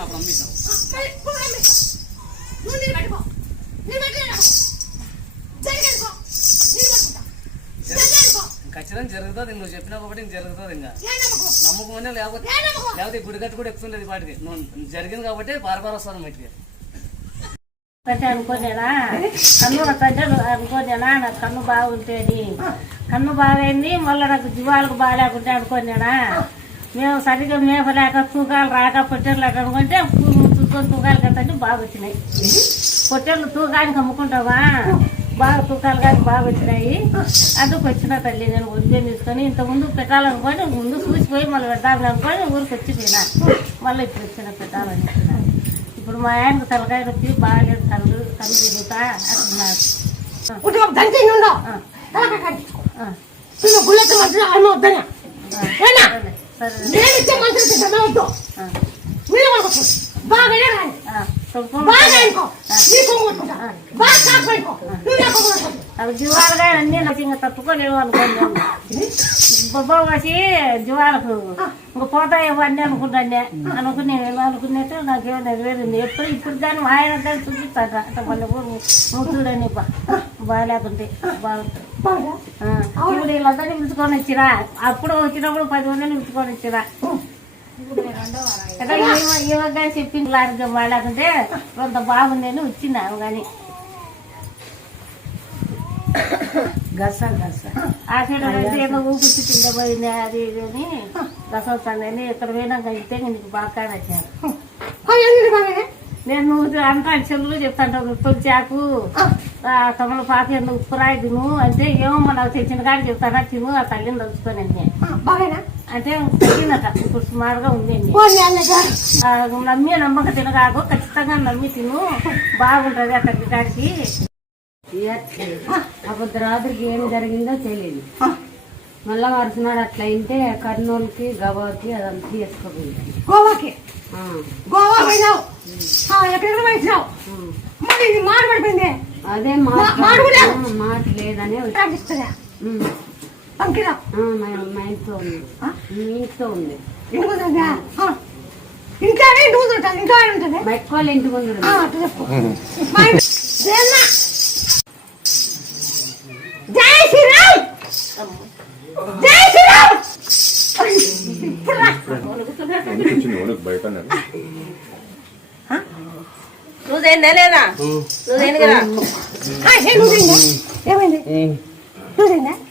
అప్పుడు అమ్మిస్తాం. ఖచ్చితంగా జరుగుతుంది. నువ్వు చెప్పినా ఒకటి జరుగుతుంది. ఇంకా నమ్మకం అనే లేకపోతే గుడి కట్టు కూడా ఎక్కుతుండేది వాటికి. నువ్వు జరిగింది కాబట్టి బారబార వస్తాను మట్టికి అంటే అనుకోనేనా కన్ను పెద్దలు అనుకోనేనా నాకు కన్ను బాగుంటేది. కన్ను బాగైంది మళ్ళీ నాకు జీవాలకు బాగాలేకుంటే అనుకోనేనా. మేము సరిగ్గా మేపలేక తూకాలు రాక పొట్టెలు లేక అనుకుంటే చూసుకొని తూకాలు కట్టండి బాగా వచ్చినాయి. పొట్టెలు తూకానికి అమ్ముకుంటావా బాగా తూకాలు కానీ బాగా వచ్చినాయి. అందుకు వచ్చిన తల్లి నేను ఉద్యోగం తీసుకొని ఇంతకుముందు పెట్టాలనుకొని ముందు చూసిపోయి మళ్ళీ పెట్టాలని అనుకొని ఊరికి వచ్చి పోయినా. మళ్ళీ ఇప్పుడు వచ్చిన పెట్టాలని వచ్చిన. ఇప్పుడు మా ఆయనకు తలకాయ వచ్చి బాగాలేదు కళ్ళు కళ్ళు తిరుగుతా అంటున్నారు. అవి జీవాలుగా అన్నీ నాకు ఇంకా తప్పుకోలేవు అనుకోండి. బొబ్బ వచ్చి జీవాలకు ఇంకా పోతాయేమో అన్నీ అనుకుంటాను అనుకుని అనుకున్నట్టు నాకేమో నెరవేరింది. ఎప్పుడు ఇప్పుడు దాన్ని మా ఆయన దాన్ని చూపిస్తాట అట్లా మళ్ళీ చూడని బాగాలేకుంటే బాగుంటుంది. ఇప్పుడు వీళ్ళందరినీ పిలుచుకొని వచ్చిరా. అప్పుడు వచ్చినప్పుడు 10 మందిని పిలుచుకొని వచ్చిరా. ఇవ్వగానే చెప్పింది ఆరోగ్యం బాగాలేకుంటే కొంత బాగుంది అని వచ్చింది ఆమె. కానీ ఆఖరి ఏదో ఊపిచ్చి కింద పోయింది అది ఇది అని గస వస్తాను. ఇక్కడ పోయినాక అయితే నీకు బాగా నచ్చారు. నేను నువ్వు అంటాను చెల్లు చెప్తాను తొలిచాకు తమలపాకు ఎందుకు ఉప్పురాయి తిను అంటే ఏమో నాకు తెచ్చిన కాడికి చెప్తానా తిను ఆ తల్లిని తలుచుకొని అంటే తగ్గినట. ఇప్పుడు సుమారుగా ఉంది. నమ్మి నమ్మక తినగాకు ఖచ్చితంగా నమ్మి తిను బాగుంటది ఆ తల్లి కాడికి. అప్పుడు రాత్రికి ఏం జరిగిందో తెలియదు. మళ్ళా వరుసనాడు అట్లా అయింటే కర్నూలుకి గోవాకి అదంతా తీసుకుపోయింది. అదే మాట లేదని మా ఇంట్లో ఉంది. మీ ఇంట్లో ఉంది. ఎక్కువ ఇంటి ముందు నువ్వేందా లేదా నువ్వేంది కదా ఏమైంది నువ్వేందా